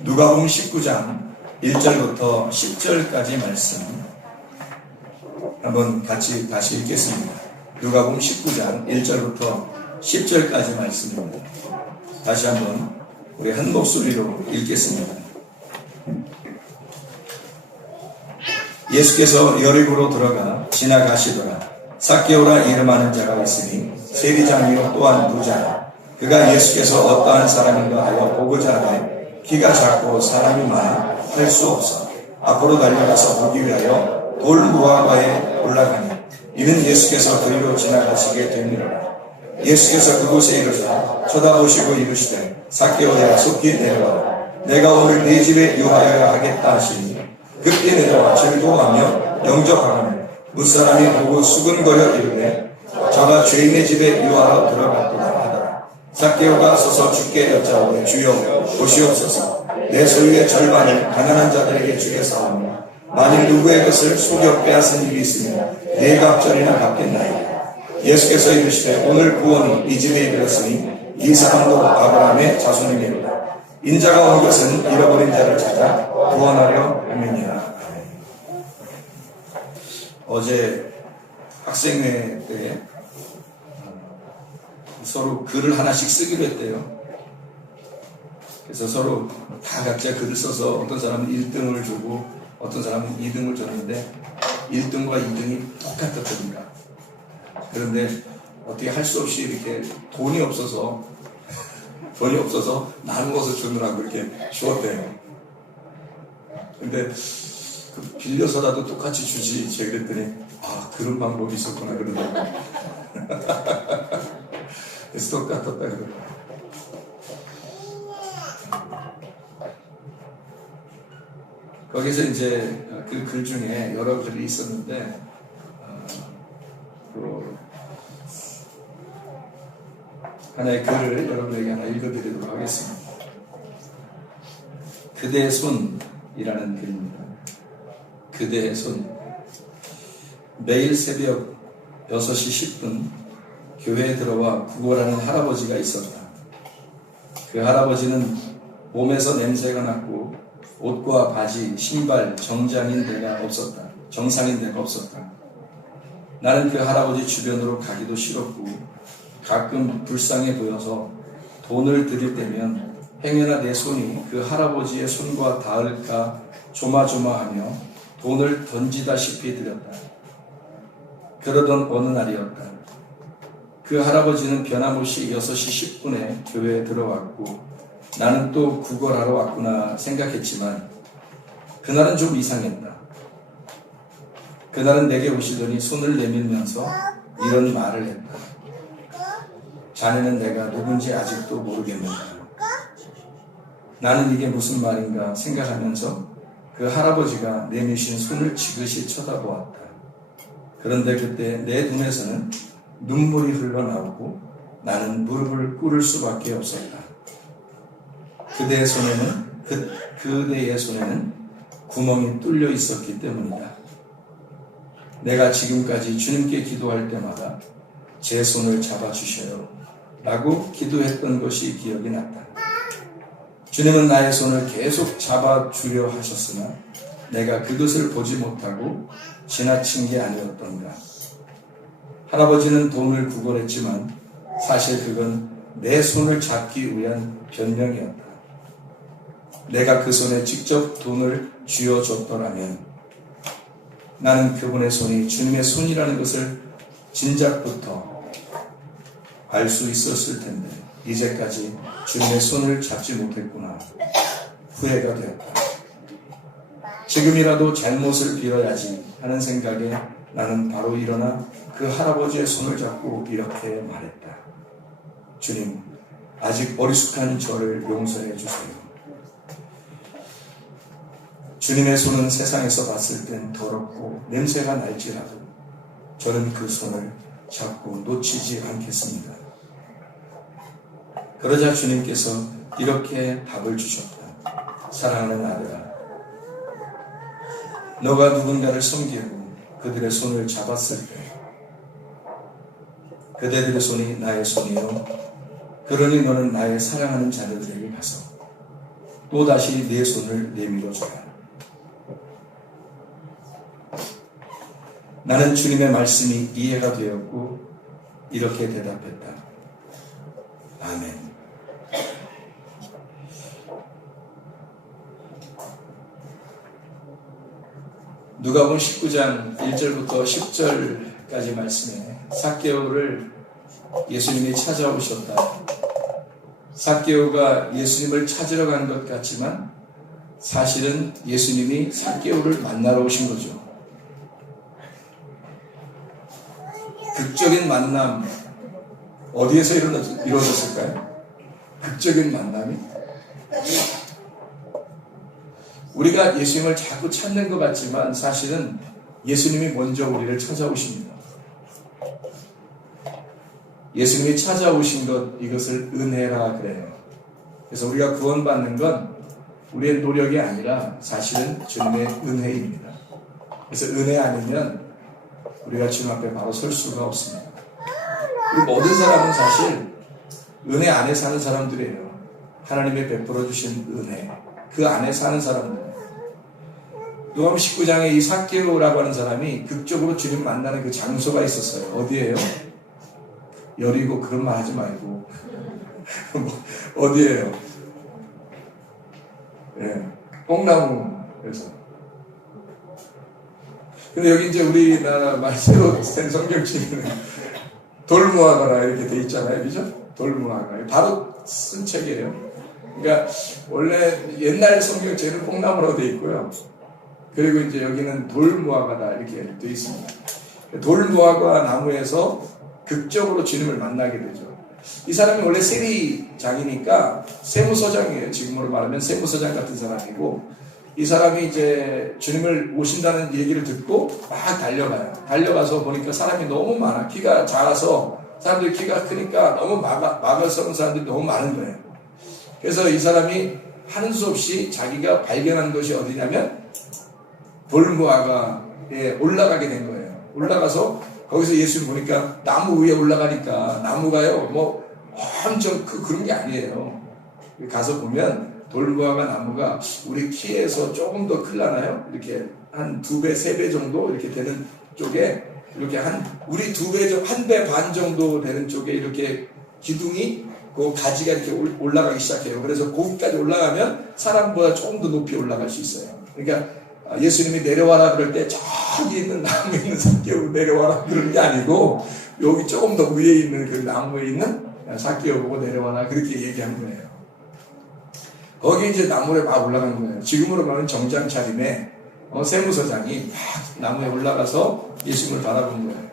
누가복음 19장 1절부터 10절까지 말씀 한번 같이 다시 읽겠습니다. 누가복음 19장 1절부터 10절까지 말씀입니다. 다시 한번 우리 한 목소리로 읽겠습니다. 예수께서 여리고로 들어가 지나가시더라. 삭개오라 이름하는 자가 있으니 세리장이요 또한 부자라. 그가 예수께서 어떠한 사람인가 하여 보고자 하되 키가 작고 사람이 많아 할 수 없어 앞으로 달려가서 보기 위하여 돌 무화과에 올라가니 이는 예수께서 그리로 지나가시게 되니라. 예수께서 그곳에 이르사 쳐다보시고 이르시되 삭개오야 속히 내려와라. 내가 오늘 네 집에 유하여야 하겠다 하시니 급히 내려와 즐거워하며 영접하라며 무사람이 보고 수근거려 이르되 저가 죄인의 집에 유하러 들어갔도다 하더라. 삭개오가 서서 주께 여짜오되 주여 보시옵소서. 내 소유의 절반을 가난한 자들에게 주겠사오며 만일 누구의 것을 속여 빼앗은 일이 있으면 네 갑절이나 갚겠나이다. 예수께서 이르시되 오늘 구원이 이 집에 이르렀으니 이 사람도 아브라함의 자손이니라. 인자가 온 것은 잃어버린 자를 찾아 구원하려 함이니라. 어제 학생회 때 서로 글을 하나씩 쓰기로 했대요. 그래서 서로 다 각자 글을 써서 어떤 사람은 1등을 주고 어떤 사람은 2등을 줬는데 1등과 2등이 똑같았답니다. 그런데 어떻게 할 수 없이 이렇게 돈이 없어서 나누어서 주느라고 이렇게 주었대요. 근데 빌려서라도 똑같이 주지. 제가 그랬더니 그런 방법이 있었구나 그러더라고요. 그래서 똑같았다 그러더라고요. 거기서 이제 그 글 중에 여러 글이 있었는데 하나의 글을 여러분에게 하나 읽어드리도록 하겠습니다. 그대의 손이라는 글입니다. 그대의 손. 매일 새벽 6시 10분 교회에 들어와 구걸하는 할아버지가 있었다. 그 할아버지는 몸에서 냄새가 났고 옷과 바지, 신발, 정상인 데가 없었다. 나는 그 할아버지 주변으로 가기도 싫었고 가끔 불쌍해 보여서 돈을 드릴 때면 행여나 내 손이 그 할아버지의 손과 닿을까 조마조마하며 돈을 던지다시피 드렸다. 그러던 어느 날이었다. 그 할아버지는 변함없이 6시 10분에 교회에 들어왔고 나는 또 구걸하러 왔구나 생각했지만 그날은 좀 이상했다. 그날은 내게 오시더니 손을 내밀면서 이런 말을 했다. 자네는 내가 누군지 아직도 모르겠는가? 나는 이게 무슨 말인가 생각하면서 그 할아버지가 내미신 손을 지그시 쳐다보았다. 그런데 그때 내 눈에서는 눈물이 흘러나오고 나는 무릎을 꿇을 수밖에 없었다. 그대의 손에는 구멍이 뚫려 있었기 때문이다. 내가 지금까지 주님께 기도할 때마다 제 손을 잡아주셔요 라고 기도했던 것이 기억이 났다. 주님은 나의 손을 계속 잡아주려 하셨으나 내가 그것을 보지 못하고 지나친 게 아니었던가. 할아버지는 돈을 구걸했지만 사실 그건 내 손을 잡기 위한 변명이었다. 내가 그 손에 직접 돈을 쥐어줬더라면 나는 그분의 손이 주님의 손이라는 것을 진작부터 알 수 있었을 텐데 이제까지 주님의 손을 잡지 못했구나. 후회가 되었다. 지금이라도 잘못을 빌어야지 하는 생각에 나는 바로 일어나 그 할아버지의 손을 잡고 이렇게 말했다. 주님, 아직 어리숙한 저를 용서해 주세요. 주님의 손은 세상에서 봤을 땐 더럽고 냄새가 날지라도 저는 그 손을 잡고 놓치지 않겠습니다. 그러자 주님께서 이렇게 답을 주셨다. 사랑하는 아들아, 너가 누군가를 섬기고 그들의 손을 잡았을 때 그대들의 손이 나의 손이요 그러니 너는 나의 사랑하는 자들에게 가서 또다시 내 손을 내밀어 주라. 나는 주님의 말씀이 이해가 되었고 이렇게 대답했다. 아멘. 누가복음 19장 1절부터 10절까지 말씀에 삭개오를 예수님이 찾아오셨다. 삭개오가 예수님을 찾으러 간 것 같지만 사실은 예수님이 삭개오를 만나러 오신 거죠. 극적인 만남 어디에서 이루어졌을까요? 극적인 만남이 우리가 예수님을 자꾸 찾는 것 같지만 사실은 예수님이 먼저 우리를 찾아오십니다. 예수님이 찾아오신 것, 이것을 은혜라 그래요. 그래서 우리가 구원받는 건 우리의 노력이 아니라 사실은 주님의 은혜입니다. 그래서 은혜 아니면 우리가 주님 앞에 바로 설 수가 없습니다. 우리 모든 사람은 사실 은혜 안에 사는 사람들이에요. 하나님의 베풀어 주신 은혜, 그 안에 사는 사람들. 누가복음 19장에 이 삭개오라고 하는 사람이 극적으로 주님 만나는 그 장소가 있었어요. 어디예요? 여리고 그런 말 하지 말고 어디예요? 예, 뽕나무에서. 근데 여기 이제 우리나라 말 새로 쓴 성경책에는 돌무화과라 이렇게 돼 있잖아요, 그죠? 돌무화과 바로 쓴 책이에요. 그러니까 원래 옛날 성경책은 뽕나무로 돼 있고요. 그리고 이제 여기는 돌무화과다 이렇게 돼 있습니다. 돌무화과 나무에서 극적으로 주님을 만나게 되죠. 이 사람이 원래 세리장이니까 세무서장이에요. 지금으로 말하면 세무서장 같은 사람이고, 이 사람이 이제 주님을 오신다는 얘기를 듣고 막 달려가요. 달려가서 보니까 사람이 너무 많아. 키가 작아서 사람들이 키가 크니까 너무 막아서는 사람들이 너무 많은 거예요. 그래서 이 사람이 하는 수 없이 자기가 발견한 것이 어디냐면 돌무화과에 올라가게 된 거예요. 올라가서 거기서 예수를 보니까 나무 위에 올라가니까 나무가요 뭐 엄청 그런 게 아니에요. 가서 보면 돌무화과 나무가 우리 키에서 조금 더 클라나요? 이렇게 한 2배, 3배 정도 이렇게 되는 쪽에 이렇게 우리 2배, 1배 반 정도 되는 쪽에 이렇게 기둥이 그 가지가 이렇게 올라가기 시작해요. 그래서 거기까지 올라가면 사람보다 조금 더 높이 올라갈 수 있어요. 그러니까 예수님이 내려와라 그럴 때 저기 있는 나무에 있는 삭개오 내려와라 그런 게 아니고 여기 조금 더 위에 있는 그 나무에 있는 삭개오 보고 내려와라 그렇게 얘기한 거예요. 거기 이제 나무에 막 올라간 거예요. 지금으로 말하면 정장 차림에 세무서장이 막 나무에 올라가서 예수님을 바라본 거예요.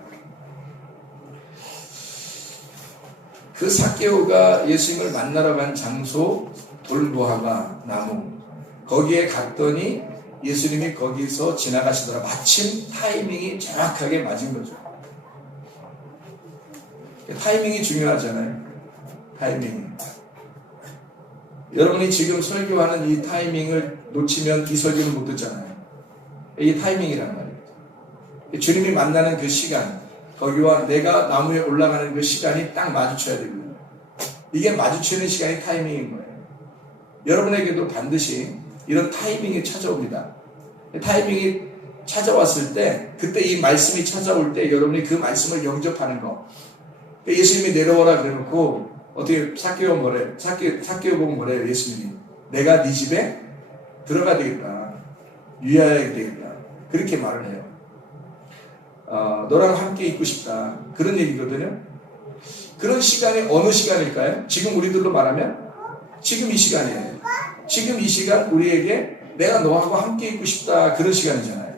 그 삭개오가 예수님을 만나러 간 장소 돌무화과 나무 거기에 갔더니 예수님이 거기서 지나가시더라. 마침 타이밍이 정확하게 맞은 거죠. 타이밍이 중요하잖아요. 타이밍이. 여러분이 지금 설교하는 이 타이밍을 놓치면 이 설교는 못 듣잖아요. 이 타이밍이란 말이에요. 주님이 만나는 그 시간, 거기와 내가 나무에 올라가는 그 시간이 딱 마주쳐야 되거든요. 이게 마주치는 시간이 타이밍인 거예요. 여러분에게도 반드시 이런 타이밍이 찾아옵니다. 타이밍이 찾아왔을 때, 그때 이 말씀이 찾아올 때 여러분이 그 말씀을 영접하는 거. 예수님이 내려오라 그래놓고 어떻게 삭개오 보고 뭐래요? 예수님이 내가 네 집에 들어가야 되겠다, 유의해야 되겠다 그렇게 말을 해요. 너랑 함께 있고 싶다 그런 얘기거든요. 그런 시간이 어느 시간일까요? 지금 우리들로 말하면 지금 이 시간이에요. 지금 이 시간 우리에게 내가 너하고 함께 있고 싶다 그런 시간이잖아요.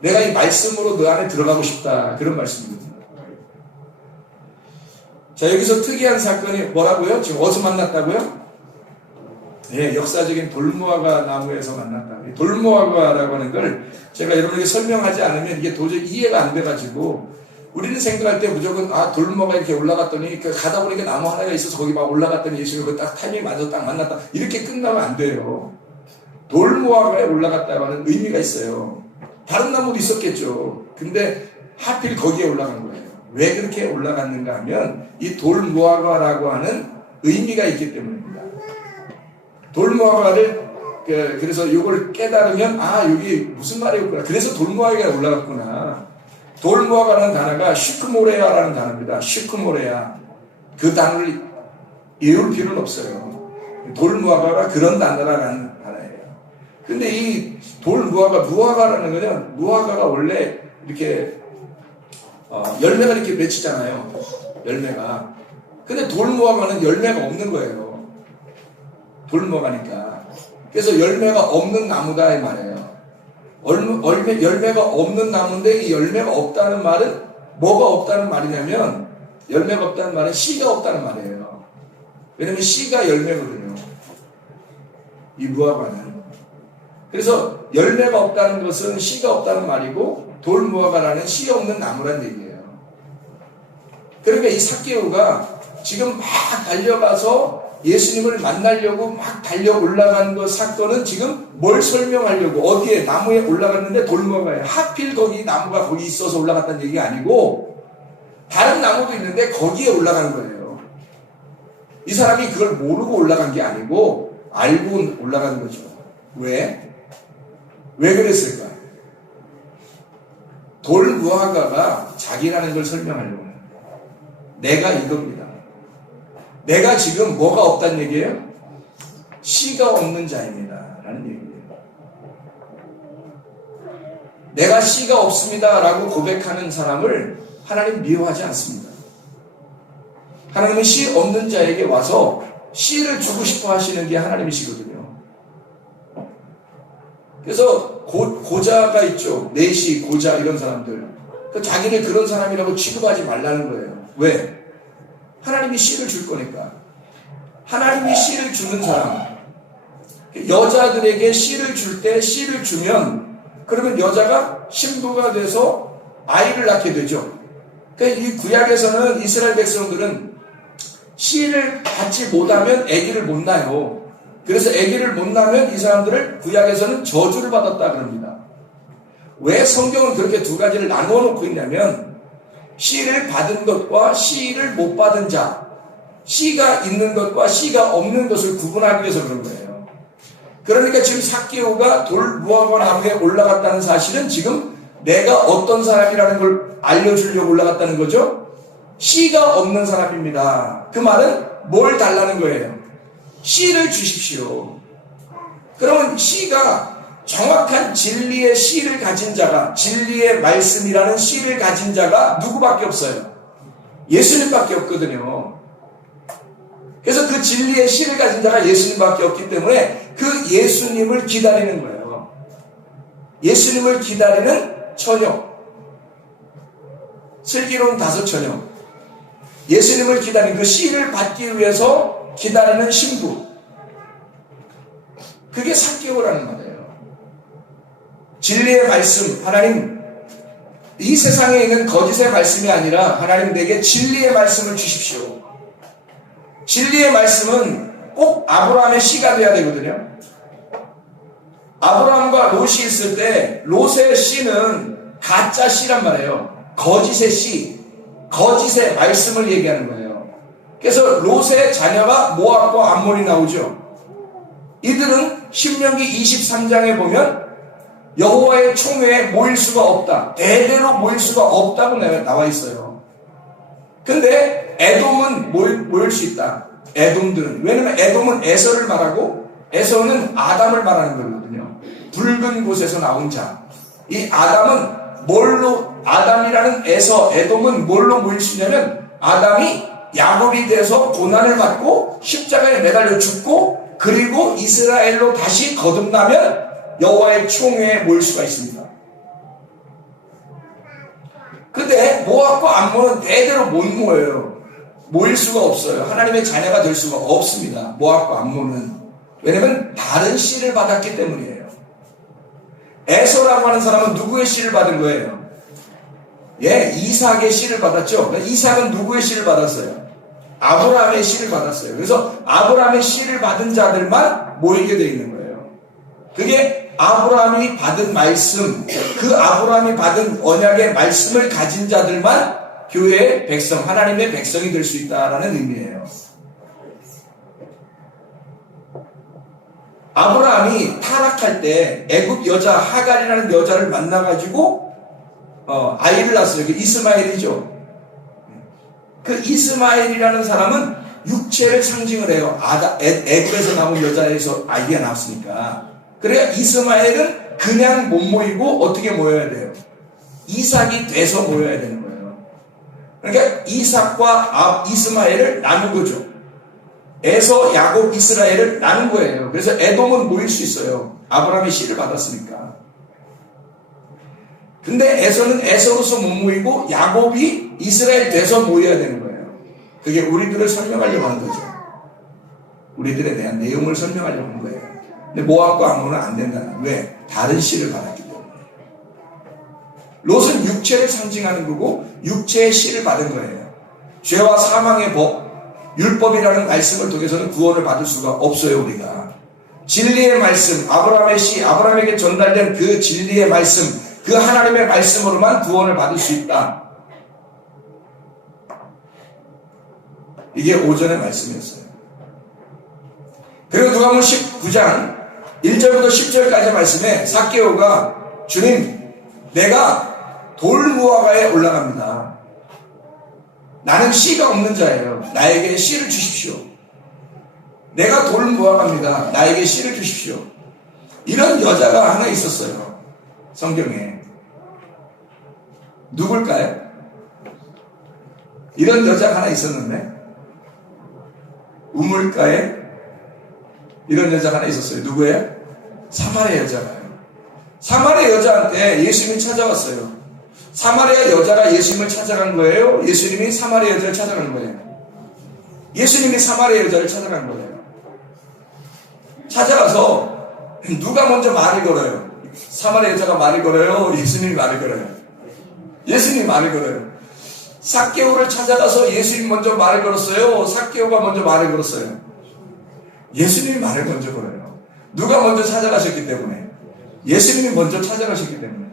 내가 이 말씀으로 너 안에 들어가고 싶다 그런 말씀이거든요. 자, 여기서 특이한 사건이 뭐라고요? 지금 어디서 만났다고요? 네, 역사적인 돌무화과 나무에서 만났다. 돌무화과라고 하는 걸 제가 여러분에게 설명하지 않으면 이게 도저히 이해가 안 돼가지고 우리는 생각할 때 무조건 돌무화가 이렇게 올라갔더니 가다 보니까 나무 하나가 있어서 거기 막 올라갔더니 예수님 그 딱 타이밍 맞아서 딱 만났다 이렇게 끝나면 안 돼요. 돌무화과에 올라갔다고 하는 의미가 있어요. 다른 나무도 있었겠죠. 근데 하필 거기에 올라간 거예요. 왜 그렇게 올라갔는가 하면 이 돌무화과라고 하는 의미가 있기 때문입니다. 돌무화과를 그래서 이걸 깨달으면 여기 무슨 말이었구나. 그래서 돌무화과가 올라갔구나. 돌무화과라는 단어가 시크모레아라는 단어입니다. 시크모레아. 그 단어를 외울 필요는 없어요. 돌무화과가 그런 단어라는 단어예요. 근데 이 돌무화과, 무화과라는 거는 무화과가 원래 이렇게 열매가 이렇게 맺히잖아요. 열매가. 근데 돌무화과는 열매가 없는 거예요. 돌무화과니까. 그래서 열매가 없는 나무다 이 말이에요. 열매가 없는 나무인데 이 열매가 없다는 말은 뭐가 없다는 말이냐면 열매가 없다는 말은 씨가 없다는 말이에요. 왜냐면 씨가 열매거든요. 이 무화과는. 그래서 열매가 없다는 것은 씨가 없다는 말이고 돌무화과라는 씨 없는 나무란 얘기예요. 그러니까 이 삭개오가 지금 막 달려가서 예수님을 만나려고 막 달려 올라간 그 사건은 지금 뭘 설명하려고 어디에 나무에 올라갔는데 돌무화과에 하필 거기 나무가 거기 있어서 올라갔다는 얘기가 아니고 다른 나무도 있는데 거기에 올라간 거예요. 이 사람이 그걸 모르고 올라간 게 아니고 알고 올라간 거죠. 왜? 왜 그랬을까? 돌무화과가 자기라는 걸 설명하려고 해요. 내가 이겁니다. 내가 지금 뭐가 없다는 얘기예요? 씨가 없는 자입니다. 라는 얘기예요. 내가 씨가 없습니다. 라고 고백하는 사람을 하나님 미워하지 않습니다. 하나님은 씨 없는 자에게 와서 씨를 주고 싶어 하시는 게 하나님이시거든요. 그래서 고자가 있죠. 내시, 고자 이런 사람들. 자기를 그런 사람이라고 취급하지 말라는 거예요. 왜? 하나님이 씨를 줄 거니까. 하나님이 씨를 주는 사람. 여자들에게 씨를 줄 때 씨를 주면 그러면 여자가 신부가 돼서 아이를 낳게 되죠. 그러니까 이 구약에서는 이스라엘 백성들은 씨를 받지 못하면 아기를 못 낳아요. 그래서 아기를 못 낳으면 이 사람들을 구약에서는 저주를 받았다 그럽니다. 왜 성경은 그렇게 두 가지를 나누어 놓고 있냐면 씨를 받은 것과 씨를 못 받은 자, 씨가 있는 것과 씨가 없는 것을 구분하기 위해서 그런 거예요. 그러니까 지금 삭개오가 돌무화과 나무에 올라갔다는 사실은 지금 내가 어떤 사람이라는 걸 알려주려고 올라갔다는 거죠. 씨가 없는 사람입니다. 그 말은 뭘 달라는 거예요? 씨를 주십시오. 그러면 씨가 정확한 진리의 씨를 가진 자가, 진리의 말씀이라는 씨를 가진 자가 누구밖에 없어요? 예수님밖에 없거든요. 그래서 그 진리의 씨를 가진 자가 예수님밖에 없기 때문에 그 예수님을 기다리는 거예요. 예수님을 기다리는 처녀. 슬기로운 다섯 처녀. 예수님을 기다리는 그 씨를 받기 위해서 기다리는 신부. 그게 삭개오라는 말이에요. 진리의 말씀, 하나님, 이 세상에 있는 거짓의 말씀이 아니라 하나님 내게 진리의 말씀을 주십시오. 진리의 말씀은 꼭 아브라함의 씨가 돼야 되거든요. 아브라함과 롯이 있을 때 롯의 씨는 가짜 씨란 말이에요. 거짓의 씨, 거짓의 말씀을 얘기하는 거예요. 그래서 롯의 자녀가 모압과 암몬이 나오죠. 이들은 신명기 23장에 보면 여호와의 총회에 모일 수가 없다. 대대로 모일 수가 없다고 나와 있어요. 근데 에돔은 모일 수 있다. 에돔들은. 왜냐면 에돔은 에서를 말하고 에서는 아담을 말하는 거거든요. 붉은 곳에서 나온 자. 이 아담은 뭘로, 아담이라는 에서, 에돔은 뭘로 모일 수 있냐면 아담이 야곱이 돼서 고난을 받고 십자가에 매달려 죽고 그리고 이스라엘로 다시 거듭나면 여호와의 총회에 모일 수가 있습니다. 근데 모압과 암몬은 대대로 못 모여요. 모일 수가 없어요. 하나님의 자녀가 될 수가 없습니다. 모압과 암몬은. 왜냐면 다른 씨를 받았기 때문이에요. 에서라고 하는 사람은 누구의 씨를 받은 거예요? 예, 이삭의 씨를 받았죠. 이삭은 누구의 씨를 받았어요? 아브라함의 씨를 받았어요. 그래서 아브라함의 씨를 받은 자들만 모이게 되어 있는 거예요. 그게 아브라함이 받은 말씀, 그 아브라함이 받은 언약의 말씀을 가진 자들만 교회의 백성, 하나님의 백성이 될 수 있다라는 의미예요. 아브라함이 타락할 때 애굽 여자 하갈이라는 여자를 만나가지고 아이를 낳았어요. 그 이스마엘이죠. 그 이스마엘이라는 사람은 육체를 상징을 해요. 애굽에서 나온 여자에서 아이가 나왔으니까. 그래야 이스마엘은 그냥 못 모이고 어떻게 모여야 돼요? 이삭이 돼서 모여야 되는 거예요. 그러니까 이삭과 이스마엘을 나눈 거죠. 에서, 야곱, 이스라엘을 나눈 거예요. 그래서 에돔은 모일 수 있어요. 아브라함이 씨를 받았으니까. 근데 에서는 에서로서 못 모이고 야곱이 이스라엘 돼서 모여야 되는 거예요. 그게 우리들을 설명하려고 하는 거죠. 우리들에 대한 내용을 설명하려고 하는 거예요. 근데 모압과 암몬은 안 된다는. 왜? 다른 씨를 받았기 때문에. 롯은 육체를 상징하는 거고 육체의 씨를 받은 거예요. 죄와 사망의 법, 율법이라는 말씀을 통해서는 구원을 받을 수가 없어요. 우리가 진리의 말씀, 아브라함의 씨, 아브라함에게 전달된 그 진리의 말씀, 그 하나님의 말씀으로만 구원을 받을 수 있다. 이게 오전의 말씀이었어요. 그리고 누가복음 19장 1절부터 10절까지 말씀에 삭개오가 주님, 내가 돌무화과에 올라갑니다. 나는 씨가 없는 자예요. 나에게 씨를 주십시오. 내가 돌무화과입니다. 나에게 씨를 주십시오. 이런 여자가 하나 있었어요. 성경에. 누굴까요? 이런 여자가 하나 있었는데 우물가에 이런 여자가 하나 있었어요. 누구예요? 사마리아 여자가요. 사마리아 여자한테 예수님이 찾아왔어요. 사마리아 여자가 예수님을 찾아간 거예요? 예수님이 사마리아 여자를 찾아간 거예요? 예수님이 사마리아 여자를 찾아간 거예요. 찾아가서 누가 먼저 말을 걸어요? 사마리아 여자가 말을 걸어요? 예수님이 말을 걸어요? 예수님이 말을 걸어요. 삭개오를 찾아가서 예수님이 먼저 말을 걸었어요? 삭개오가 먼저 말을 걸었어요? 예수님이 말을 먼저 걸어요. 누가 먼저 찾아가셨기 때문에? 예수님이 먼저 찾아가셨기 때문에.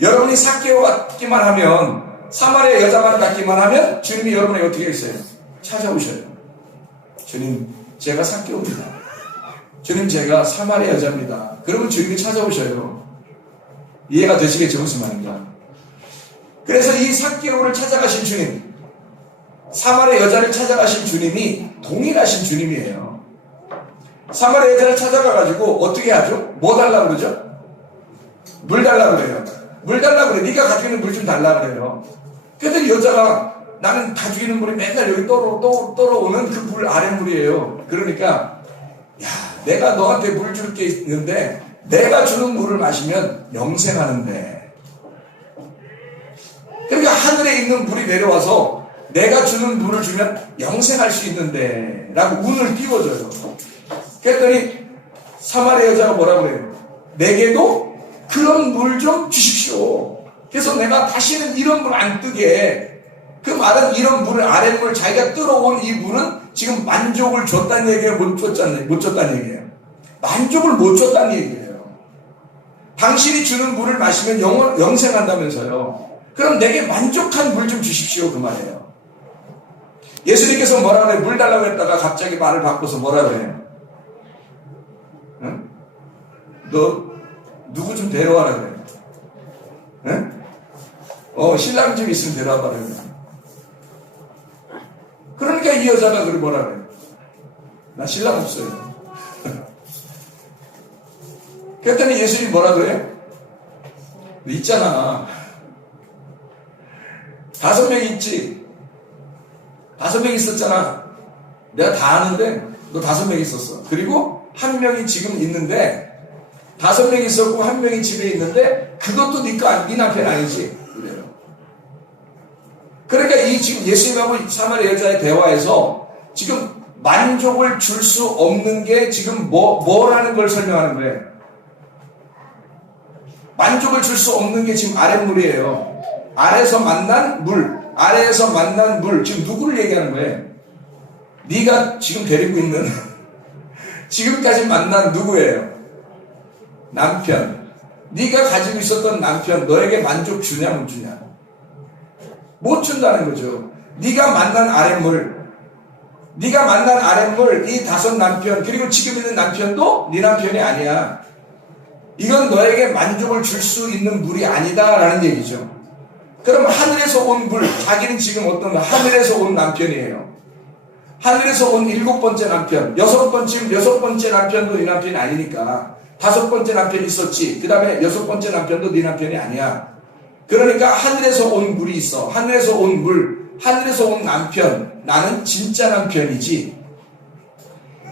여러분이 삭개오 같기만 하면, 사마리아 여자만 같기만 하면 주님이 여러분에게 어떻게 했어요? 찾아오셔요. 주님, 제가 삭개오입니다. 주님, 제가 사마리아 여자입니다. 그러면 주님이 찾아오셔요. 이해가 되시겠죠? 무슨 말인가? 그래서 이 삭개오를 찾아가신 주님, 사마리아 여자를 찾아가신 주님이 동일하신 주님이에요. 사마리아 여자를 찾아가가지고 어떻게 하죠? 뭐 달라고 그러죠? 물 달라고 그래요. 물 달라고 그래. 네가 가지고 있는 물 좀 달라고 그래요. 그랬더니 여자가 나는 가지고 있는 물이 맨날 여기 떨어오는 그 물 아랫물이에요. 그러니까 야, 내가 너한테 물 줄 게 있는데 내가 주는 물을 마시면 영생하는데, 그러니까 하늘에 있는 물이 내려와서 내가 주는 물을 주면 영생할 수 있는데 라고 운을 띄워줘요. 그랬더니 사마리아 여자가 뭐라고 그래요? 내게도 그런 물 좀 주십시오. 그래서 내가 다시는 이런 물 안 뜨게. 그 말은 이런 물을, 아랫물, 자기가 끌어온 이 물은 지금 만족을 줬다는 얘기예요? 못 줬다는 얘기예요? 만족을 못 줬다는 얘기예요. 당신이 주는 물을 마시면 영생한다면서요. 그럼 내게 만족한 물 좀 주십시오. 그 말이에요. 예수님께서 뭐라 그래요? 물 달라고 했다가 갑자기 말을 바꿔서 뭐라 그래요? 응? 너 누구 좀 데려와라 그래. 응? 신랑 좀 있으면 데려와봐라 그래. 그러니까 이 여자가 그래 뭐라 그래. 나 신랑 없어요. 그랬더니 예수님이 뭐라 그래? 있잖아. 5명 있지. 5명 있었잖아. 내가 다 아는데 너 5명 있었어. 그리고 1명이 지금 있는데 5명이 있었고 1명이 집에 있는데 그것도 네 남편 아니지. 그래요. 그러니까 이 지금 예수님하고 사마리아 여자의 대화에서 지금 만족을 줄 수 없는 게 지금 뭐라는 걸 설명하는 거예요. 만족을 줄 수 없는 게 지금 아랫물이에요. 아래에서 만난 물. 지금 누구를 얘기하는 거예요? 네가 지금 데리고 있는 지금까지 만난 누구예요? 남편. 네가 가지고 있었던 남편 너에게 만족 주냐 못 주냐? 못 준다는 거죠. 네가 만난 아랫물, 이 5 남편, 그리고 지금 있는 남편도 네 남편이 아니야. 이건 너에게 만족을 줄 수 있는 물이 아니다라는 얘기죠. 그럼 하늘에서 온 물, 자기는 지금 어떤 하늘에서 온 남편이에요. 하늘에서 온 7번째 남편, 6번째 남편도 네 남편이 아니니까 5번째 남편이 있었지. 그 다음에 6번째 남편도 네 남편이 아니야. 그러니까 하늘에서 온 물이 있어. 하늘에서 온 물, 하늘에서 온 남편, 나는 진짜 남편이지.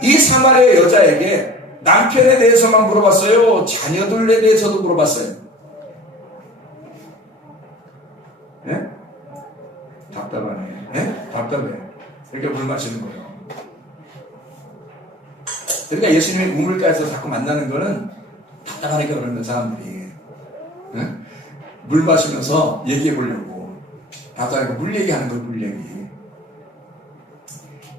이 사마리아 여자에게 남편에 대해서만 물어봤어요? 자녀들에 대해서도 물어봤어요? 네? 답답하네. 네? 답답해. 이렇게 물 마시는 거예요. 그러니까 예수님이 우물가에서 자꾸 만나는 거는 답답하니까 그러는 사람들이. 네? 물 마시면서 얘기해 보려고. 답답하니까 물 얘기하는 거예요, 물 얘기.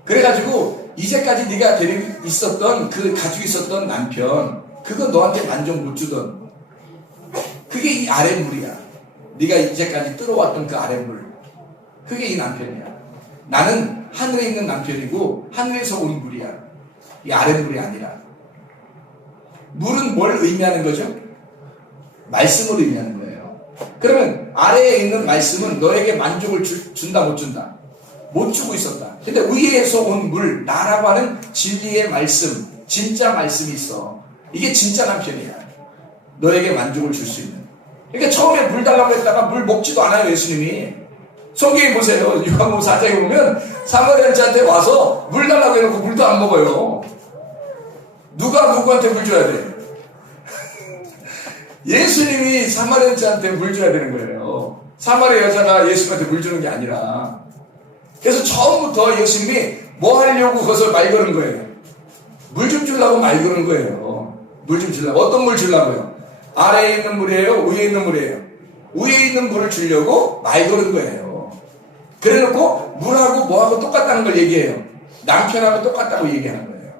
그래가지고 이제까지 네가 데리고 있었던 가지고 있었던 남편, 그거 너한테 만족 못 주던 그게 이 아랫물이야. 네가 이제까지 들어왔던 그 아랫물, 그게 이 남편이야. 나는 하늘에 있는 남편이고 하늘에서 온 물이야. 이 아랫물이 아니라. 물은 뭘 의미하는 거죠? 말씀을 의미하는 거예요. 그러면 아래에 있는 말씀은 너에게 만족을 준다 못 준다? 못 주고 있었다. 근데 위에서 온 물, 나라고 하는 진리의 말씀, 진짜 말씀이 있어. 이게 진짜 남편이야. 너에게 만족을 줄 수 있는. 그러니까 처음에 물 달라고 했다가 물 먹지도 않아요, 예수님이. 성경에 보세요. 요한복음 4장에 보면 사마리아 여자한테 와서 물 달라고 해놓고 물도 안 먹어요. 누가 누구한테 물 줘야 돼? 예수님이 사마리아 여자한테 물 줘야 되는 거예요. 사마리아 여자가 예수님한테 물 주는 게 아니라. 그래서 처음부터 예수님이 뭐 하려고 거기서 말 거는 거예요? 물 좀 주려고 말 거는 거예요. 물 좀 주려고. 어떤 물 주려고요? 아래에 있는 물이에요? 위에 있는 물이에요? 위에 있는 물을 주려고 말 거는 거예요. 그래 놓고 물하고 뭐하고 똑같다는 걸 얘기해요. 남편하고 똑같다고 얘기하는 거예요.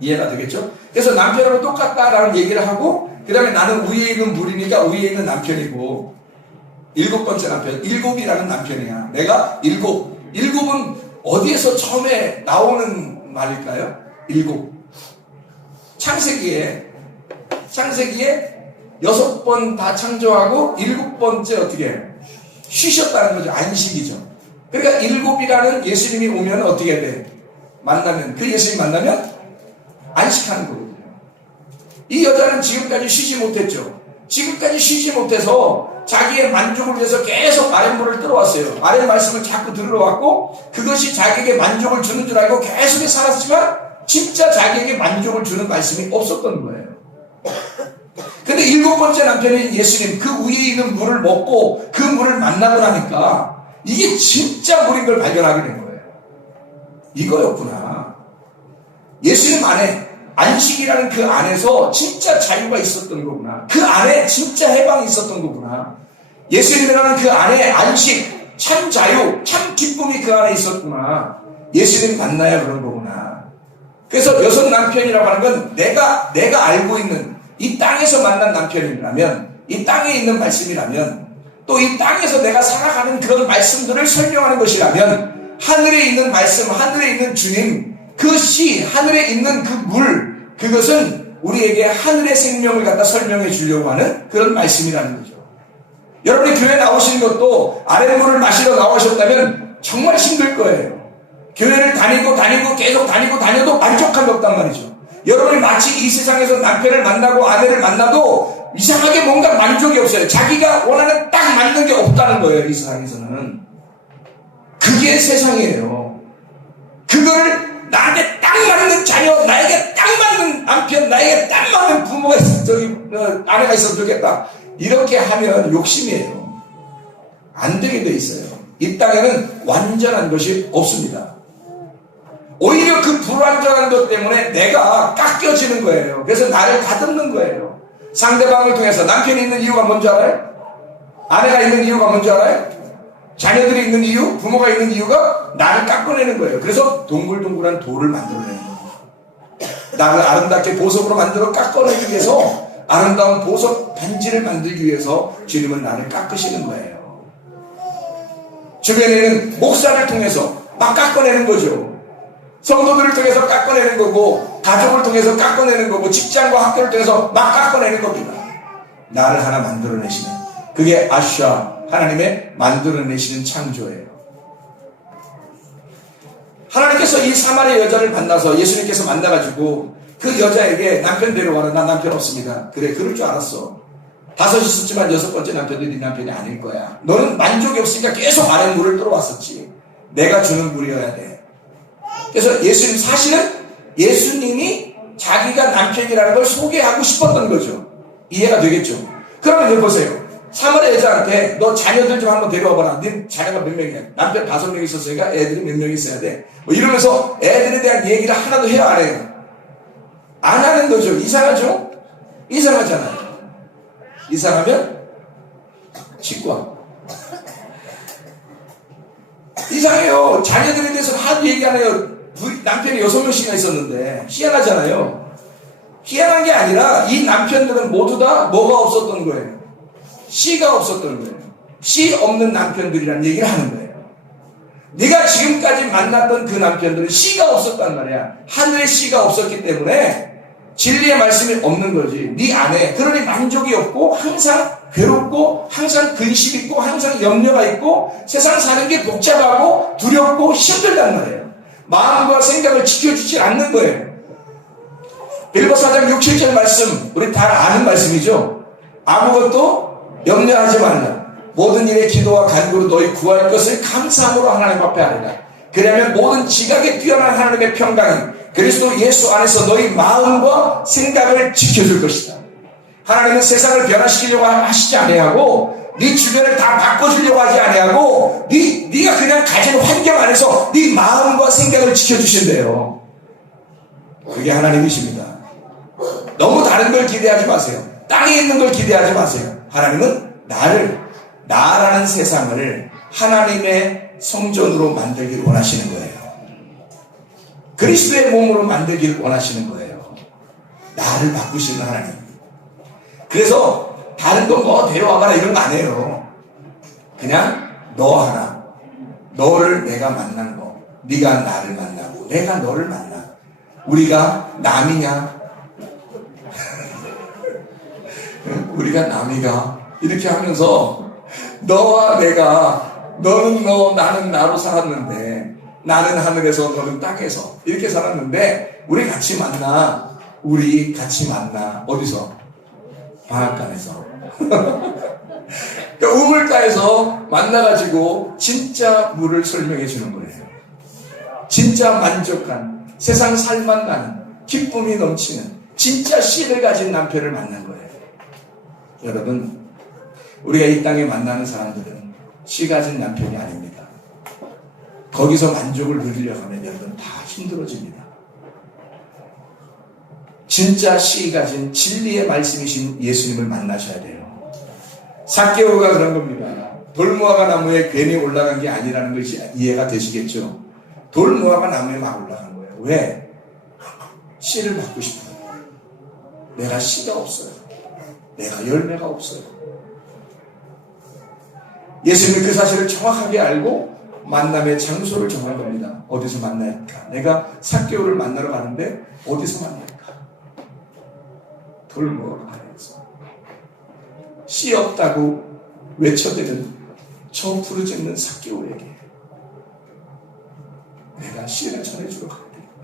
이해가 되겠죠? 그래서 남편하고 똑같다라는 얘기를 하고, 그 다음에 나는 위에 있는 물이니까 위에 있는 남편이고, 7번째 남편, 7이라는 남편이야. 내가 7은 어디에서 처음에 나오는 말일까요? 7. 창세기에 6번 다 창조하고 7번째 어떻게 해요? 쉬셨다는 거죠. 안식이죠. 그러니까 7이라는 예수님이 오면 어떻게 돼? 만나면, 그 예수님 만나면 안식하는 거거든요. 이 여자는 지금까지 쉬지 못했죠. 지금까지 쉬지 못해서 자기의 만족을 위해서 계속 아랫물을 들어왔어요. 아랫 말씀을 자꾸 들어왔고, 그것이 자기에게 만족을 주는 줄 알고 계속 살았지만 진짜 자기에게 만족을 주는 말씀이 없었던 거예요. 근데 7번째 남편인 예수님, 그 위에 있는 물을 먹고 그 물을 만나고 나니까 이게 진짜 물인 걸 발견하게 된 거예요. 이거였구나. 예수님 안에, 안식이라는 그 안에서 진짜 자유가 있었던 거구나. 그 안에 진짜 해방이 있었던 거구나. 예수님이라는 그 안에 안식, 참 자유, 참 기쁨이 그 안에 있었구나. 예수님 만나야 그런 거구나. 그래서 6 남편이라고 하는 건 내가 알고 있는 이 땅에서 만난 남편이라면, 이 땅에 있는 말씀이라면, 또 이 땅에서 내가 살아가는 그런 말씀들을 설명하는 것이라면, 하늘에 있는 말씀, 하늘에 있는 주님, 그 시, 하늘에 있는 그 물, 그것은 우리에게 하늘의 생명을 갖다 설명해 주려고 하는 그런 말씀이라는 거죠. 여러분이 교회 나오시는 것도 아랫물을 마시러 나오셨다면 정말 힘들 거예요. 교회를 다니고 계속 다녀도 만족함이 없단 말이죠. 여러분이 마치 이 세상에서 남편을 만나고 아내를 만나도 이상하게 뭔가 만족이 없어요. 자기가 원하는 딱 맞는 게 없다는 거예요, 이 세상에서는. 그게 세상이에요. 그걸 나한테 딱 맞는 자녀, 나에게 딱 맞는 남편, 나에게 딱 맞는 부모가 아내가 있어도 좋겠다. 이렇게 하면 욕심이에요. 안 되게 돼 있어요. 이 땅에는 완전한 것이 없습니다. 오히려 그 불완전한 것 때문에 내가 깎여지는 거예요. 그래서 나를 다듬는 거예요. 상대방을 통해서. 남편이 있는 이유가 뭔지 알아요? 아내가 있는 이유가 뭔지 알아요? 자녀들이 있는 이유, 부모가 있는 이유가 나를 깎아내는 거예요. 그래서 동글동글한 돌을 만들어내는 거예요. 나를 아름답게 보석으로 만들어 깎아내기 위해서, 아름다운 보석 반지를 만들기 위해서 주님은 나를 깎으시는 거예요. 주변에 있는 목사를 통해서 막 깎아내는 거죠. 성도들을 통해서 깎아내는 거고, 가족을 통해서 깎아내는 거고, 직장과 학교를 통해서 막 깎아내는 겁니다. 나를 하나 만들어내시는, 그게 아샤, 하나님의 만들어내시는 창조예요. 하나님께서 이 사마리아 여자를 만나서 예수님께서 만나가지고 그 여자에게 남편 데려와라. 난 남편 없습니다. 그래, 그럴 줄 알았어. 5 있었지만 6번째 남편도 네 남편이 아닐 거야. 너는 만족이 없으니까 계속 아래 물을 뚫어왔었지. 내가 주는 물이어야 돼. 그래서 예수님, 사실은 예수님이 자기가 남편이라는 걸 소개하고 싶었던 거죠. 이해가 되겠죠? 그러면 여기 보세요. 사마리아 여자한테 너 자녀들 좀 한번 데려와봐라. 네 자녀가 몇 명이야? 남편 5명 있었으니까 애들이 몇 명 있어야 돼. 뭐 이러면서 애들에 대한 얘기를 하나도 해요, 안 해요? 안 하는 거죠. 이상하죠? 이상하잖아요. 이상하면 치과. 이상해요. 자녀들에 대해서 하도 얘기 안 해요. 남편이 6명씩이나 있었는데 희한하잖아요. 희한한 게 아니라 이 남편들은 모두 다 뭐가 없었던 거예요? 씨가 없었던 거예요. 씨 없는 남편들이라는 얘기를 하는 거예요. 네가 지금까지 만났던 그 남편들은 씨가 없었단 말이야. 하늘에 씨가 없었기 때문에 진리의 말씀이 없는 거지. 네 안에. 그러니 만족이 없고 항상 괴롭고 항상 근심 있고 항상 염려가 있고 세상 사는 게 복잡하고 두렵고 힘들단 말이에요. 마음과 생각을 지켜주지 않는 거예요. 빌립보 4장 6, 7절 말씀, 우리 다 아는 말씀이죠. 아무것도 염려하지 말라. 모든 일에 기도와 간구로 너희 구할 것을 감사함으로 하나님 앞에 하리라. 그러면 모든 지각에 뛰어난 하나님의 평강이 그리스도 예수 안에서 너희 마음과 생각을 지켜줄 것이다. 하나님은 세상을 변화시키려고 하시지 아니하고 네 주변을 다 바꿔주려고 하지 아니하고 네가 그냥 가진 환경 안에서 네 마음과 생각을 지켜주신대요. 그게 하나님이십니다. 너무 다른 걸 기대하지 마세요. 땅에 있는 걸 기대하지 마세요. 하나님은 나라는 세상을 하나님의 성전으로 만들기를 원하시는 거예요. 그리스도의 몸으로 만들기를 원하시는 거예요. 나를 바꾸시는 하나님. 그래서 다른 거 뭐 데려와봐라 이런 거 안 해요. 그냥 너 하나, 너를 내가 만난 거, 네가 나를 만나고 내가 너를 만나. 우리가 남이냐? 우리가 남이가 이렇게 하면서 너와 내가, 너는 너, 나는 나로 살았는데 나는 하늘에서 너는 땅에서 이렇게 살았는데 우리 같이 만나. 어디서? 방앗간에서. 그러니까 우물가에서 만나가지고 진짜 물을 설명해 주는 거예요. 진짜 만족한, 세상 살만 나는, 기쁨이 넘치는 진짜 씨를 가진 남편을 만난 거예요. 여러분, 우리가 이 땅에 만나는 사람들은 씨 가진 남편이 아닙니다. 거기서 만족을 누리려고 하면 여러분 다 힘들어집니다. 진짜 씨 가진 진리의 말씀이신 예수님을 만나셔야 돼요. 삭개오가 그런 겁니다. 돌무화과 나무에 괜히 올라간 게 아니라는 것이 이해가 되시겠죠? 돌무화과 나무에 막 올라간 거예요. 왜? 씨를 받고 싶어요. 내가 씨가 없어요. 내가 열매가 없어요. 예수님은 그 사실을 정확하게 알고 만남의 장소를 정한 겁니다. 어디서 만날까? 내가 삭개오를 만나러 가는데 어디서 만날까? 돌무화과 아래에서. 씨 없다고 외쳐대는 저 부르짖는 삭개오에게 내가 씨를 전해주러 가야 됩니다.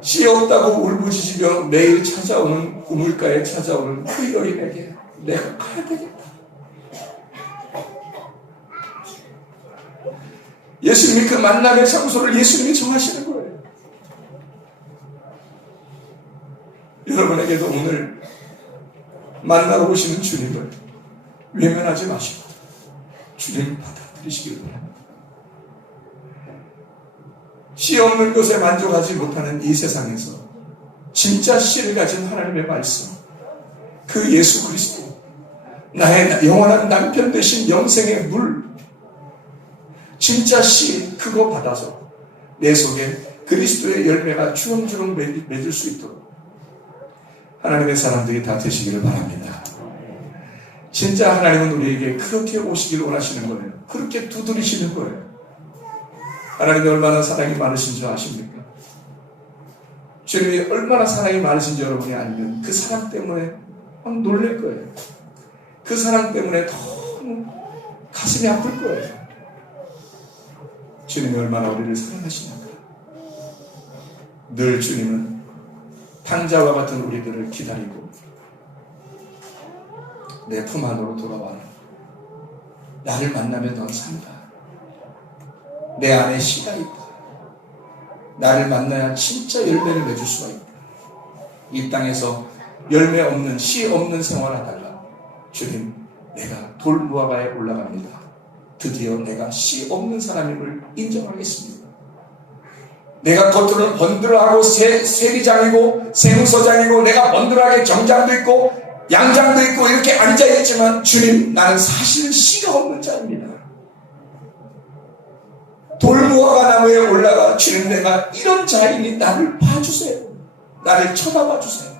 씨 없다고 울부짖으며 매일 찾아오는 우물가에 찾아오는 그 여인에게 내가 가야 되겠다. 예수님이 그 만남의 장소를 예수님이 정하시는 거예요. 여러분에게도 오늘 만나러 오시는 주님을 외면하지 마시고 주님 받아들이시길 바랍니다. 씨 없는 것에 만족하지 못하는 이 세상에서 진짜 씨를 가진 하나님의 말씀, 그 예수 그리스도, 나의 영원한 남편 되신 영생의 물, 진짜 씨 그거 받아서 내 속에 그리스도의 열매가 주렁주렁 맺을 수 있도록 하나님의 사람들이 다 되시기를 바랍니다. 진짜 하나님은 우리에게 그렇게 오시길 원하시는 거예요. 그렇게 두드리시는 거예요. 하나님이 얼마나 사랑이 많으신 줄 아십니까? 주님이 얼마나 사랑이 많으신지 여러분이 알면 그 사랑 때문에 막 놀랄 거예요. 그 사랑 때문에 너무 가슴이 아플 거예요. 주님이 얼마나 우리를 사랑하시는가. 늘 주님은 탕자와 같은 우리들을 기다리고 내 품 안으로 돌아와라. 나를 만나면 넌 산다. 내 안에 씨가 있다. 나를 만나야 진짜 열매를 맺을 수가 있다. 이 땅에서 열매 없는 씨 없는 생활하다가 주님, 내가 돌무화과에 올라갑니다. 드디어 내가 씨 없는 사람임을 인정하겠습니다. 내가 겉으로는 번들어하고 세리장이고 세무서장이고 내가 번들어하게 정장도 있고 양장도 있고 이렇게 앉아있지만 주님, 나는 사실은 씨가 없는 자입니다. 돌무화과 나무에 올라가 주님, 내가 이런 자이니 나를 봐주세요. 나를 쳐다봐 주세요.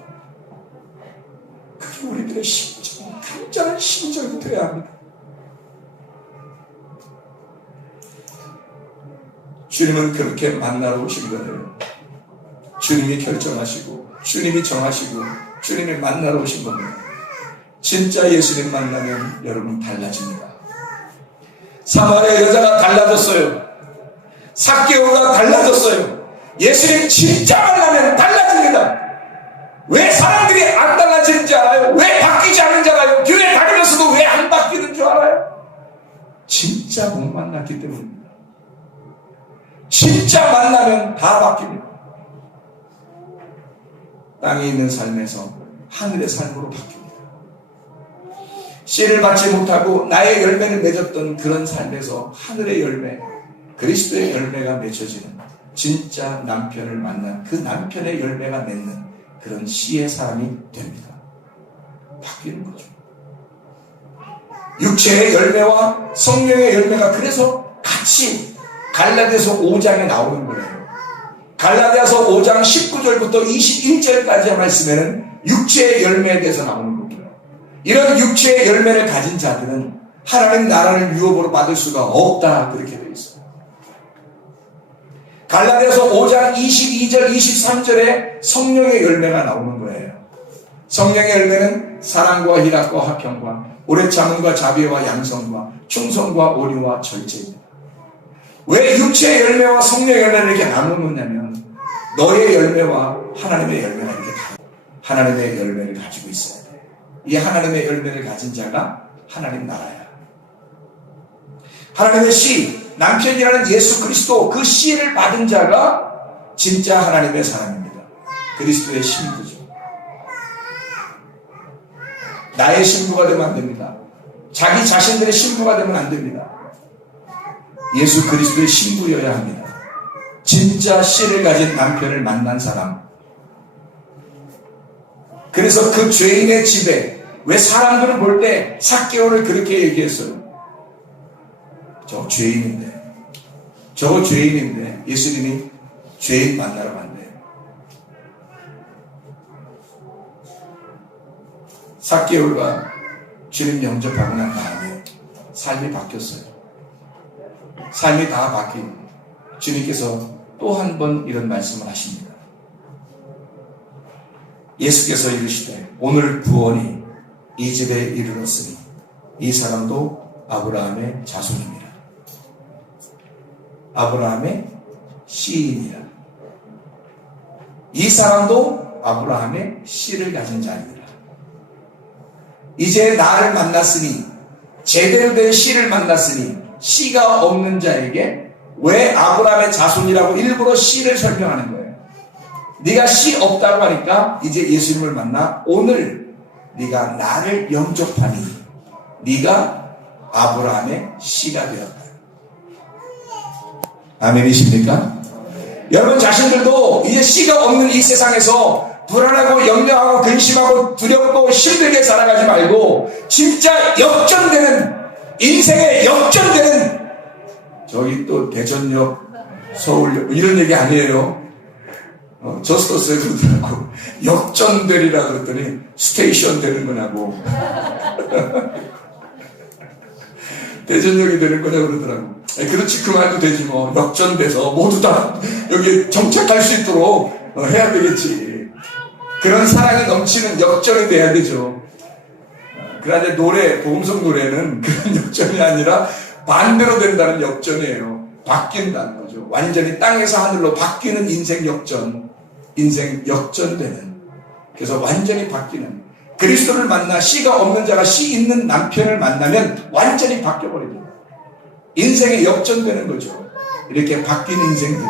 그게 우리들의 심정, 간절한 심정이 되어야 합니다. 주님은 그렇게 만나러 오신 거예요. 주님이 결정하시고 주님이 정하시고 주님이 만나러 오신 겁니다. 진짜 예수님 만나면 여러분 달라집니다. 사마리아 여자가 달라졌어요. 삭개오가 달라졌어요. 예수님 진짜 만나면 달라집니다. 왜 사람들이 안 달라지는 줄 알아요? 왜 바뀌지 않는 줄 알아요? 교회 다니면서도 왜 안 바뀌는 줄 알아요? 진짜 못 만났기 때문입니다. 진짜 만나면 다 바뀝니다. 땅에 있는 삶에서 하늘의 삶으로 바뀝니다. 씨를 받지 못하고 나의 열매를 맺었던 그런 삶에서 하늘의 열매, 그리스도의 열매가 맺혀지는 진짜 남편을 만난 그 남편의 열매가 맺는 그런 씨의 사람이 됩니다. 바뀌는 거죠. 육체의 열매와 성령의 열매가 그래서 같이 갈라디아서 5장에 나오는 거예요. 갈라디아서 5장 19절부터 21절까지의 말씀에는 육체의 열매에 대해서 나오는 겁니다. 이런 육체의 열매를 가진 자들은 하나님 나라를 유업으로 받을 수가 없다, 그렇게 되어 있어요. 갈라디아서 5장 22절 23절에 성령의 열매가 나오는 거예요. 성령의 열매는 사랑과 희락과 화평과 오래 참음과 자비와 양성과 충성과 온유와 절제입니다. 왜 육체의 열매와 성령의 열매를 이렇게 나누느냐면 너의 열매와 하나님의 열매가 이렇게 다르다. 하나님의 열매를 가지고 있어야 돼. 이 하나님의 열매를 가진 자가 하나님 나라야. 하나님의 씨, 남편이라는 예수 그리스도, 그 씨를 받은 자가 진짜 하나님의 사람입니다. 그리스도의 신부죠. 나의 신부가 되면 안 됩니다. 자기 자신들의 신부가 되면 안 됩니다. 예수 그리스도의 신부여야 합니다. 진짜 씨를 가진 남편을 만난 사람. 그래서 그 죄인의 집에 왜 사람들을 볼 때 삭개오를 그렇게 얘기했어요? 저거 죄인인데 예수님이 죄인 만나러 간대요. 삭개오가 주님 영접하고 난 다음에 삶이 바뀌었어요. 삶이 다 바뀐 주님께서 또 한 번 이런 말씀을 하십니다. 예수께서 이르시되 오늘 구원이 이 집에 이르렀으니 이 사람도 아브라함의 자손이니라. 아브라함의 씨이니라. 이 사람도 아브라함의 씨를 가진 자이니라. 이제 나를 만났으니, 제대로 된 씨를 만났으니 씨가 없는 자에게 왜 아브라함의 자손이라고 일부러 씨를 설명하는 거예요. 네가 씨 없다고 하니까 이제 예수님을 만나 오늘 네가 나를 영접하니 네가 아브라함의 씨가 되었다. 아멘이십니까? 여러분 자신들도 이제 씨가 없는 이 세상에서 불안하고 염려하고 근심하고 두렵고 힘들게 살아가지 말고 진짜 역전되는, 인생의 역전되는, 저기 또 대전역, 서울역 이런 얘기 아니에요. 저스터스에 그러더라고. 역전되리라 그랬더니 스테이션 되는 거냐고. 대전역이 되는 거냐 그러더라고. 그렇지, 그 말도 되지 뭐. 역전돼서 모두 다 여기 정착할 수 있도록 해야 되겠지. 그런 사랑이 넘치는 역전이 돼야 되죠. 그런데 노래, 복음성 노래는 그런 역전이 아니라 반대로 된다는 역전이에요. 바뀐다는 거죠. 완전히 땅에서 하늘로 바뀌는 인생 역전, 인생 역전되는. 그래서 완전히 바뀌는. 그리스도를 만나 씨가 없는 자가 씨 있는 남편을 만나면 완전히 바뀌어버립니다. 인생의 역전되는 거죠. 이렇게 바뀐 인생들,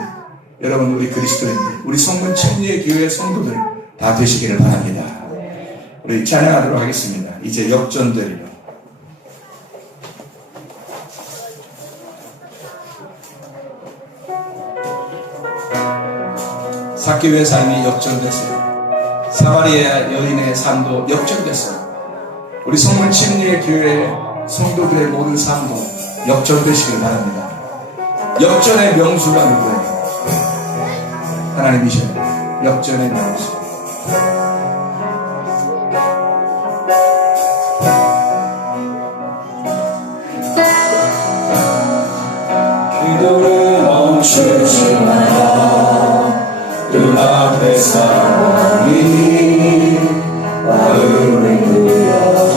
여러분 우리 그리스도인들, 우리 성문 침례 교회 성도들 다 되시기를 바랍니다. 우리 찬양하도록 하겠습니다. 이제 역전되리라. 삭개오의 삶이 역전됐어요. 사마리아 여인의 삶도 역전됐어요. 우리 성문 침례 교회 성도들의 모든 삶도 역전되시길 바랍니다. 역전의 명수가 누구예요? 하나님이십니다. 역전의 명수. 기도를 멈추지 마라. 눈앞의 상황이 마음을 끌어도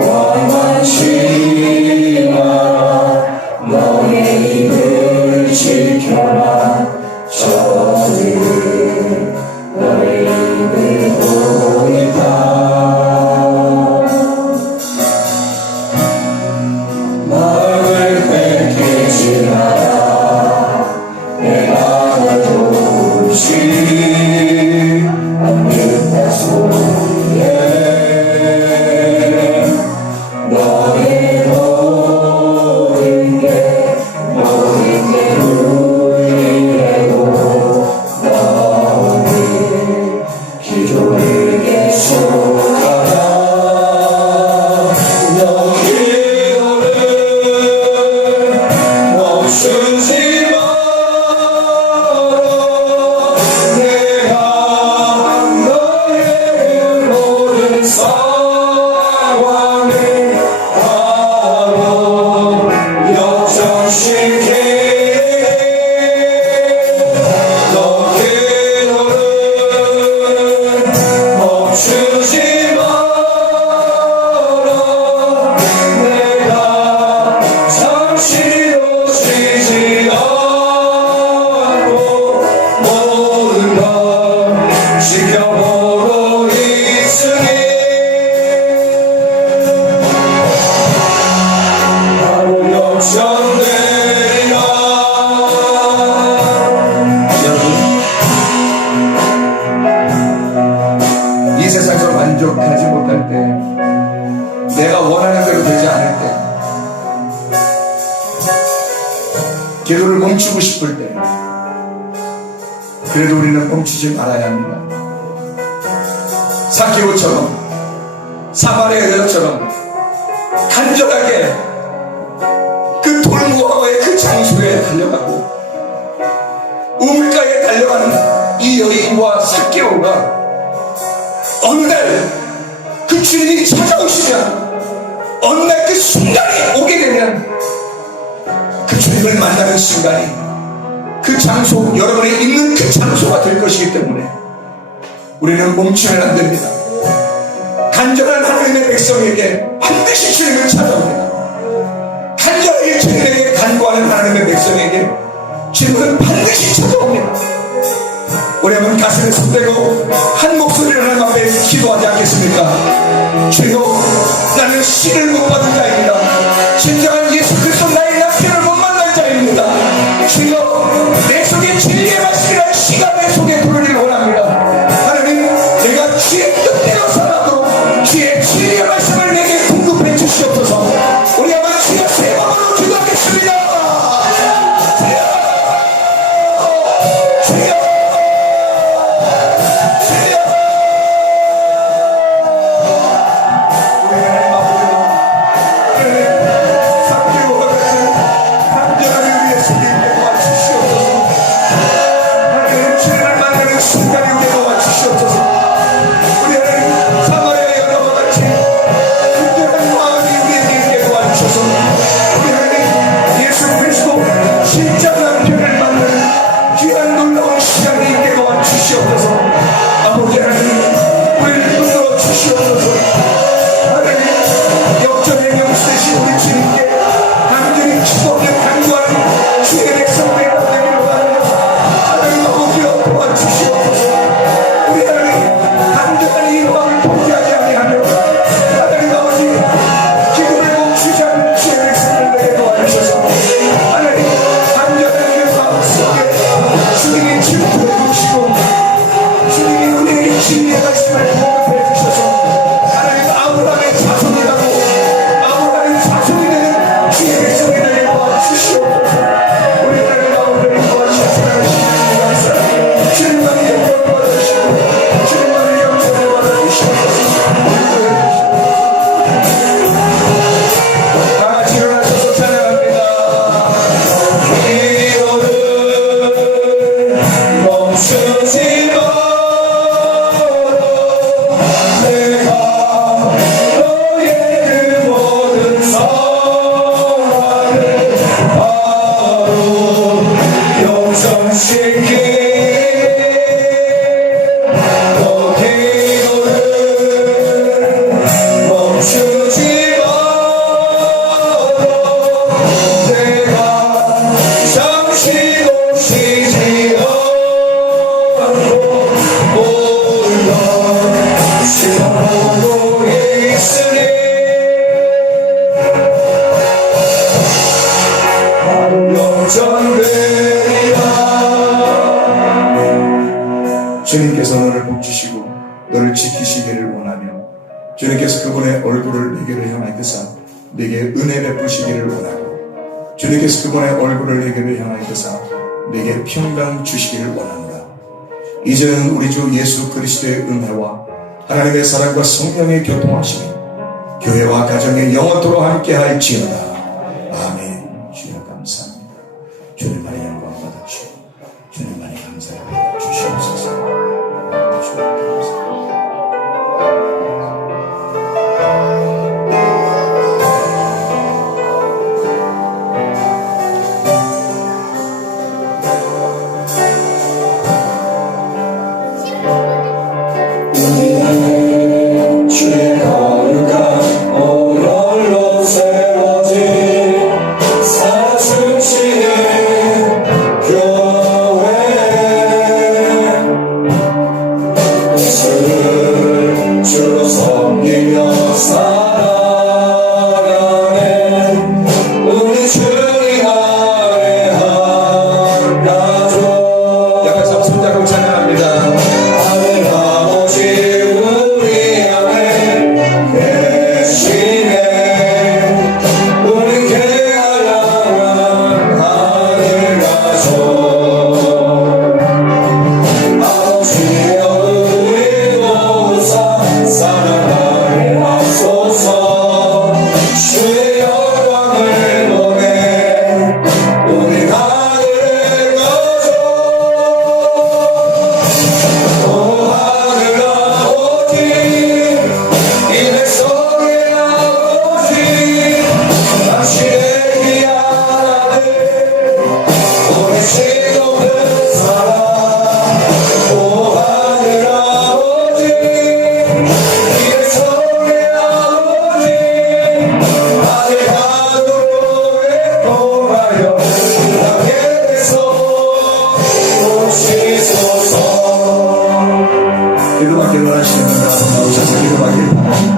원망치 마라. 너의 입을 지켜라. 저들은 너의 입을 보이다. 마음을 뺏기지 마라. 내가 널 도우지 않는다 소리에 너의 모든 게 울리고 너의 기도를 계속하라. 너 기도를 멈추지 마라. 내가 너의 모든 상황을 바로 역전시키리. 너 기도를 멈추지 마라. 내가 잠시도 쉬지 않고 모든 걸 지켜보고 있으니 바로 역전되리라. 이 세상에서 만족하지 못할 때, 내가 원하는 대로 되지 않을 때, 기도를 멈추고 싶을 때, 그래도 우리는 멈추지 말아야 합니다. 삭개오처럼, 사마리아 여자처럼 간절하게 그 돌무화과의 그 장소에 달려가고 우물가에 달려가는 이 여인과 삭개오가 어느 날 그 주님이 찾아오시면, 어느 날 그 순간이 오게 되면, 그 주님을 만나는 순간이 그 장소, 여러분이 있는 그 장소가 될 것이기 때문에 우리는 멈추면 안 됩니다. 간절한 하나님의 백성에게 반드시 주님을 찾아옵니다. 간절하게 주님에게 간구하는 하나님의 백성에게 주님은 반드시 찾아옵니다. 우리 한번 가슴에 손대고 한 목소리로 하나님 앞에 기도하지 않겠습니까? 주여, 나는 씨를 못 받은 자입니다. 진정한 예수 그리스도 나의 남편을 못 만난 자입니다. 주여, 내 속에 진리의 말씀이란 씨가 내 속에 부르기를 원합니다. 하나님, 내가 주의 뜻대로 살아도록 주의 진리의 말씀을 내게 공급해 주시옵소서. 우리 한번 주여 세 번으로 기도하겠습니다. 주여, 주여, 주여. 우리 하나님 아버지, 삭개오 역전되리라. 주님께서 너를 복주시고 너를 지키시기를 원하며 주님께서 그분의 얼굴을 내게로 향하여서 내게 은혜 베푸시기를 원하고 주님께서 그분의 얼굴을 내게로 향하여서 내게 평강 주시기를 원합니다. 이제는 우리 주 예수 그리스도의 은혜와 하나님의 사랑과 성령의 교통하심이 교회와 가정에 영원토록 함께할지어다. 아멘. 주여 감사합니다. 주님만의 영광 받아주시고 주님만의 감사를 주시옵소서. 주여 감사합니다. 주의 거룩한 오열로 세워진 사춘치의 교회 예수를 주로 섬기며 살아가는 우리 주님 아래 하나죠. 옆에서 손잡고 찬양합니다. 하늘 아버지 우리 안에 계시네. 우리 개하여만 하늘 가서 아버지여 우리 모사 사랑하게 하소서. 주의 영광을 보내 우리 하늘에 가서 오 하늘 아버지 이 백성의 아버지 당신의 귀한 아들 우리 시동은 사랑 오 하늘 아버지 이 백성의 아버지 아들 하도록에 통하여 나게 돼서 오시소서. 기도받기를 원하시는 분들 한번 나오셔서 기도받기를 바랍니다.